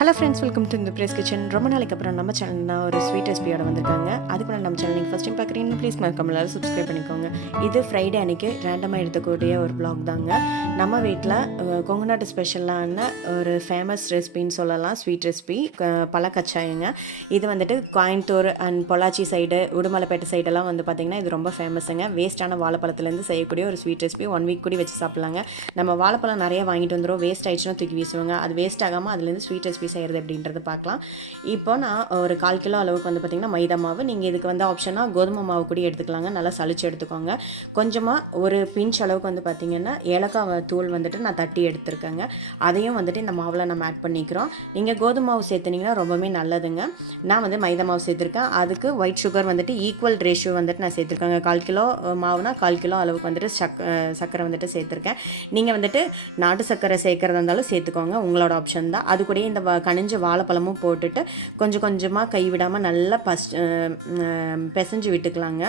Hello friends welcome to இந்த பிரேஸ் kitchen ரொம்ப நாளைக்கு அப்புறம் நம்ம சேனல் தான் ஒரு ஸ்வீட் ரெசிபியோட வந்திருக்காங்க. அதுக்கு நம்ம சேனல் நீங்கள் ஃபஸ்ட் டைம் பார்க்குறீங்க ப்ளீஸ் மறக்காம எல்லாரும் சப்ஸ்கிரைப் பண்ணிக்கோங்க. இது ஃப்ரைடே அன்னைக்கு ரேண்டமாக எடுத்துக்கூடிய ஒரு பிளாக் தாங்க. நம்ம வீட்டில் கொங்குநாட்டு ஸ்பெஷலான ஒரு ஃபேமஸ் ரெசிபின்னு சொல்லலாம் ஸ்வீட் ரெசிபி பல கச்சாயங்க. இது வந்துட்டு கோயம்புத்தூர் அண்ட் பொள்ளாச்சி சைடு உடுமலைப்பேட்டை சைடெல்லாம் வந்து பார்த்திங்கன்னா இது ரொம்ப ஃபேமஸுங்க வேஸ்ட்டான வாழைப்பழத்துலேருந்து செய்யக்கூடிய ஒரு ஸ்வீட் ரெசிபி ஒன் வீக் கூட வச்சு சாப்பிட்லாங்க. நம்ம வாழைப்பழம் நிறைய வாங்கிட்டு வந்துடும் வேஸ்ட் ஆயிடுச்சுன்னா தூக்கி வீசுவாங்க. அது வேஸ்ட் ஆகாமல் அதுலேருந்து ஸ்வீட் ரெசிபி செய்கிறது அப்படின்றத பார்க்கலாம். இப்போ நான் ஒரு கால் கிலோ அளவுக்கு வந்து பார்த்திங்கன்னா மைதா மாவு. நீங்கள் இதுக்கு வந்து ஆப்ஷனாக கோதுமை மாவு கூட எடுத்துக்கலாங்க. நல்லா சளிச்சு எடுத்துக்கோங்க. கொஞ்சமாக ஒரு பிஞ்ச் அளவுக்கு வந்து பார்த்திங்கன்னா ஏலக்காய் தூள் வந்துட்டு நான் தட்டி எடுத்துருக்கேங்க. அதையும் வந்துட்டு இந்த மாவில் நம்ம ஆட் பண்ணிக்கிறோம். நீங்கள் கோதுமை மாவு சேர்த்துனீங்கன்னா ரொம்பவே நல்லதுங்க. நான் வந்து மைதா மாவு சேர்த்துருக்கேன். அதுக்கு ஒயிட் சுகர் வந்துட்டு ஈக்குவல் ரேஷியோ வந்துட்டு நான் சேர்த்துருக்கேங்க. கால் கிலோ மாவுனா கால் கிலோ அளவுக்கு வந்துட்டு சக் சர்க்கரை வந்துட்டு சேர்த்துருக்கேன். நீங்கள் வந்துட்டு நாட்டு சர்க்கரை சேர்க்குறதா இருந்தாலும் சேர்த்துக்கோங்க. உங்களோட ஆப்ஷன் தான். அது கூடயே இந்த கனிஞ்ச வாழைப்பழமும் போட்டுட்டு கொஞ்சம் கொஞ்சமாக கை விடாமல் நல்லா பஸ் பிசைஞ்சு விட்டுக்கலாங்க.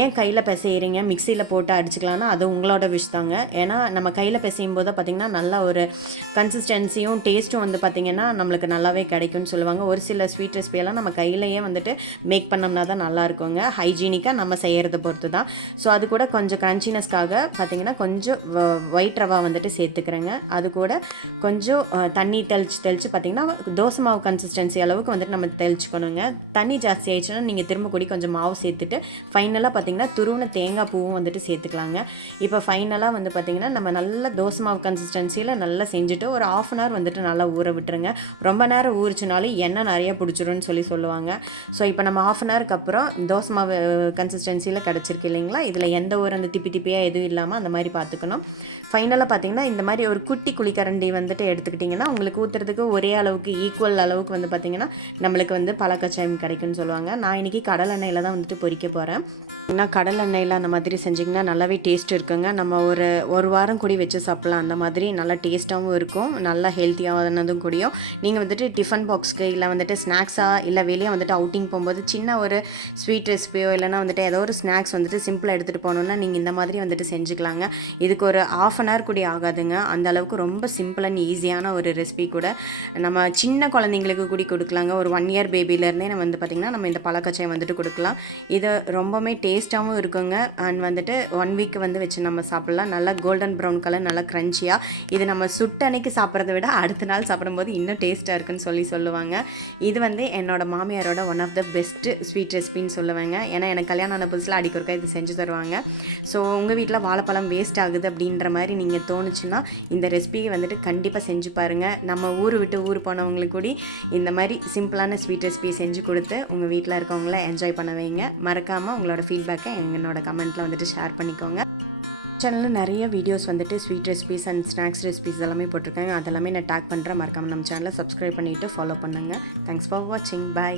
ஏன் கையில் பிசைகிறீங்க மிக்சியில் போட்டு அடிச்சுக்கலாம்னா அது உங்களோட விஷ் தாங்க. ஏன்னா நம்ம கையில் பிசையும் போது பார்த்திங்கன்னா நல்ல ஒரு கன்சிஸ்டன்சியும் டேஸ்ட்டும் வந்து பார்த்திங்கன்னா நம்மளுக்கு நல்லாவே கிடைக்கும்னு சொல்லுவாங்க. ஒரு சில ஸ்வீட் ரெசிபியெல்லாம் நம்ம கையிலையே வந்துட்டு மேக் பண்ணோம்னா தான் நல்லா இருக்குங்க. ஹைஜீனிக்காக நம்ம செய்கிறத பொறுத்து தான் ஸோ அது கூட கொஞ்சம் கிரன்ச்சினஸ்க்காக பார்த்திங்கன்னா கொஞ்சம் ஒயிட் ரவா வந்துட்டு சேர்த்துக்கிறேங்க. அது கூட கொஞ்சம் தண்ணி தெளிச்சு தெளித்து பார்த்திங்கன்னா தோசை மாவு கன்சிஸ்டன்சி அளவுக்கு வந்துட்டு நம்ம தெளிச்சுக்கணுங்க. தண்ணி ஜாஸ்தி ஆயிடுச்சுன்னா நீங்கள் திரும்ப கூடி கொஞ்சம் மாவு சேர்த்துட்டு ஃபைனலாக பார்த்தீங்கன்னா துருவன தேங்காய் பூவும் வந்துட்டு சேர்த்துக்கலாங்க. இப்போ ஃபைனலாக வந்து பார்த்திங்கன்னா நம்ம நல்ல தோசை மாவு கன்சிஸ்டன்சியில் நல்லா செஞ்சுட்டு ஒரு ஆஃப் அன் ஹவர் வந்துட்டு நல்லா ஊற விட்டுருங்க. ரொம்ப நேரம் ஊறிச்சுனாலும் எண்ணெய் நிறைய பிடிச்சிரும்னு சொல்லி சொல்லுவாங்க. ஸோ இப்போ நம்ம ஆஃப் அன் ஹவருக்கு அப்புறம் தோசை மாவு கன்சிஸ்டன்சியில் கிடச்சிருக்கு இல்லைங்களா? இதில் எந்த ஒரு அந்த திப்பி திப்பியாக எதுவும் இல்லாமல் அந்த மாதிரி பார்த்துக்கணும் ஃபைனலாக பார்த்தீங்கன்னா இந்த மாதிரி ஒரு குட்டி குழிக்கரண்டி வந்துட்டு எடுத்துக்கிட்டிங்கன்னா உங்களுக்கு ஊற்றுறதுக்கு ஒரே அளவுக்கு ஈக்குவல் அளவுக்கு வந்து பார்த்திங்கன்னா நம்மளுக்கு வந்து பழக்கச்சாயம் கிடைக்கும்னு சொல்லுவாங்க. நான் இன்றைக்கி கடல் எண்ணெயில் தான் வந்துட்டு பொறிக்க போகிறேன் நான் கடல் எண்ணெயில் அந்த மாதிரி செஞ்சிங்கன்னா நல்லாவே டேஸ்ட் இருக்குங்க. நம்ம ஒரு ஒரு வாரம் கூடி வச்சு சாப்பிட்லாம். அந்த மாதிரி நல்லா டேஸ்ட்டாகவும் இருக்கும். நல்லா ஹெல்த்தியானதும் கூடியும். நீங்கள் வந்துட்டு டிஃபன் பாக்ஸ்க்கு இல்லை வந்துட்டு ஸ்நாக்ஸாக இல்லை வெளியே வந்துட்டு அவுட்டிங் போகும்போது சின்ன ஒரு ஸ்வீட் ரெசிபியோ இல்லைனா வந்துட்டு ஏதோ ஒரு ஸ்நாக்ஸ் வந்துட்டு சிம்பிளாக எடுத்துகிட்டு போகணுன்னா நீங்கள் இந்த மாதிரி வந்துட்டு செஞ்சுக்கலாங்க. இதுக்கு ஒரு ஆஃப் அன் ஹவர் கூட ஆகாதுங்க. அந்த அளவுக்கு ரொம்ப சிம்பிள் அண்ட் ஈஸியான ஒரு ரெசிபி கூட நம்ம சின்ன குழந்தைங்களுக்கு கூடி கொடுக்கலாங்க. ஒரு ஒன் இயர் பேபிலேருந்தே நம்ம வந்து பார்த்திங்கன்னா நம்ம இந்த பழக்கச்சாயம் வந்துட்டு கொடுக்கலாம். இது ரொம்பவுமே டேஸ்ட்டாகவும் இருக்குங்க. அண்ட் வந்துட்டு ஒன் வீக் வந்து வச்சு நம்ம சாப்பிட்லாம். நல்லா கோல்டன் ப்ரௌன் கலர் நல்லா க்ரன்ச்சியாக இது நம்ம சுட்டன்னைக்கு சாப்பிட்றத விட அடுத்த நாள் சாப்பிடும்போது இன்னும் டேஸ்ட்டாக இருக்குன்னு சொல்லி சொல்லுவாங்க. இது வந்து என்னோட மாமியாரோட one of the best sweet ரெசிபின்னு சொல்லுவாங்க. ஏன்னா எனக்கு கல்யாணம் ஆன புதுசில் அடிக்கொருக்கா இது செஞ்சு தருவாங்க. ஸோ உங்கள் வீட்டில் வாழைப்பழம் வேஸ்ட் ஆகுது அப்படின்ற மாதிரி நீங்கள் தோணுச்சுன்னா இந்த ரெசிபியை வந்துட்டு கண்டிப்பாக செஞ்சு பாருங்கள் நம்ம ஊர் விட்டு ஊர் போனவங்களுக்கு கூடி இந்த மாதிரி சிம்பிளான ஸ்வீட் ரெசிபி செஞ்சு கொடுத்து உங்கள் வீட்டில் இருக்கவங்கள என்ஜாய் பண்ண வைங்க. மறக்காமல் உங்களோட ஃபீட்பேக்கை என்னோட கமெண்ட்டில் வந்துட்டு ஷேர் பண்ணிக்கோங்க. சேனலில் நிறைய வீடியோஸ் வந்துட்டு sweet recipes and snacks recipes எல்லாமே போட்டிருக்காங்க. அதெல்லாமே நான் டேக் பண்ணுறேன் மறக்காமல் நம்ம சேனலை சப்ஸ்கிரைப் பண்ணிவிட்டு ஃபாலோ பண்ணுங்கள் தேங்க்ஸ் ஃபார் வாட்சிங் பை